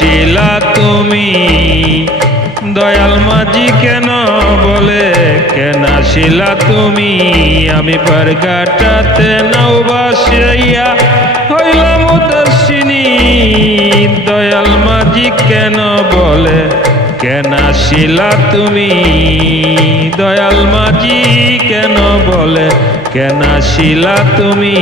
আসিলা তুমি দয়াল মাঝি কেন বলে কেন আসিলা তুমি আমি পারঘাটাতে নাও ভাসাইয়া হইলাম উদাসিনী দয়াল মাঝি কেন বলে কেন আসিলা তুমি দয়াল মাঝি কেন বলে কেন আসিলা তুমি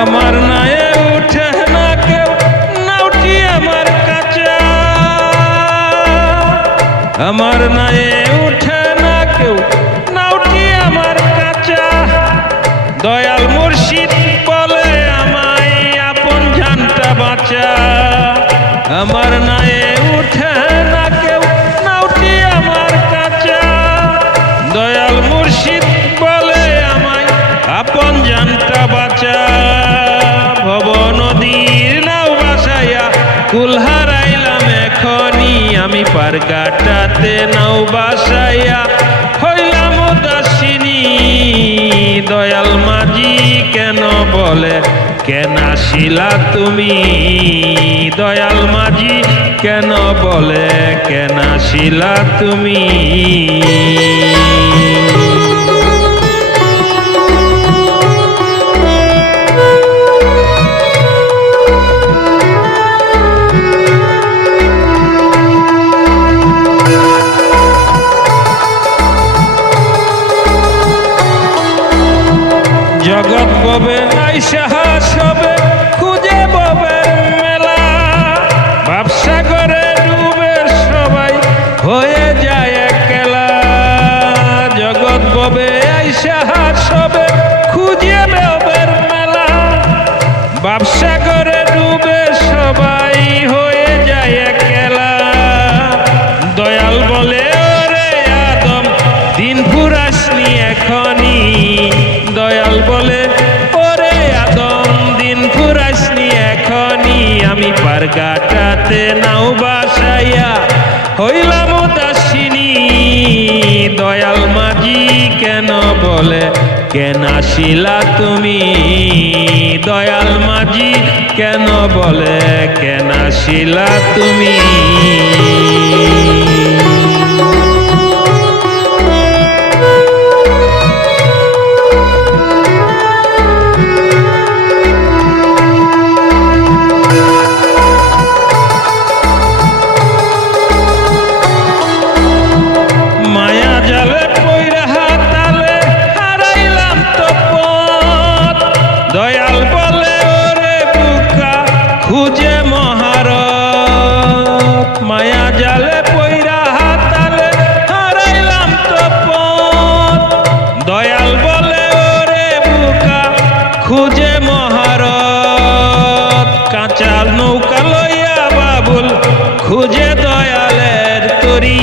আমার নায়ে উঠে না কেউ নাউটি আমার কাছে আমার নায়ে উঠে না কেউ নাউটি আমার কাছে দয়াল মুর্শিদ বলে আমায় আপন জানটা বাঁচা আমার নায়ে উঠে না কেউ নাউটি আমার কাছে দয়াল মুর্শিদ বলে আমায় আপন জানটা বাঁচা ভব নদীর নাও ভাসাইয়া কুল হারাইলাম এখনি আমি পারঘাটাতে নাও ভাসাইয়া হইলাম উদাসিনী দয়াল মাঝি কেন বলে কেন আসিলা তুমি দয়াল মাঝি কেন বলে কেন আসিলা তুমি জগৎ ববে আইসা সবে খুঁজে ববের মেলা ব্যবসা করে ডুবে সবাই হয়ে যায় একলা জগৎ ববে আইসা সবে খুঁজে ববের মেলা ব্যবসা করে ডুবে সবাই হয়ে যায় একলা দয়াল বলে ওরে আদম দিন ফুরাসনি এখনি দয়াল বলে ওরে আদম দিন ফুরাসনি এখনি আমি পারঘাটাতে নাও ভাসাইয়া হইলাম উদাসিনী দয়াল মাঝি কেন বলে কেন আসিলা তুমি দয়াল মাঝি কেন বলে কেন আসিলা তুমি দয়াল বলে ওরে বুকা খুঁজে মহারত মায়া জালে পইরা হাতালে হারাইলাম তো পথ দয়াল বলে ওরে বুকা খুঁজে মহারত কাঁচা নৌকা লইয়া বাবুল খুঁজে দয়ালের তরি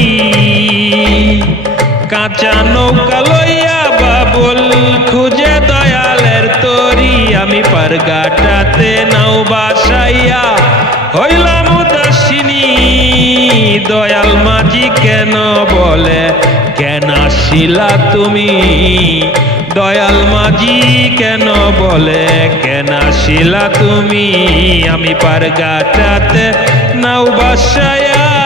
কাঁচা নৌকা লইয়া বাবুল খুঁজে দয়ালের তরি আমি পারঘাটাতে নাও ভাসাইয়া হইলাম উদাসিনী দয়াল মাঝি কেন বলে কেন আসিলা তুমি দয়াল মাঝি কেন বলে কেন আসিলা তুমি আমি পারঘাটাতে নাও ভাসাইয়া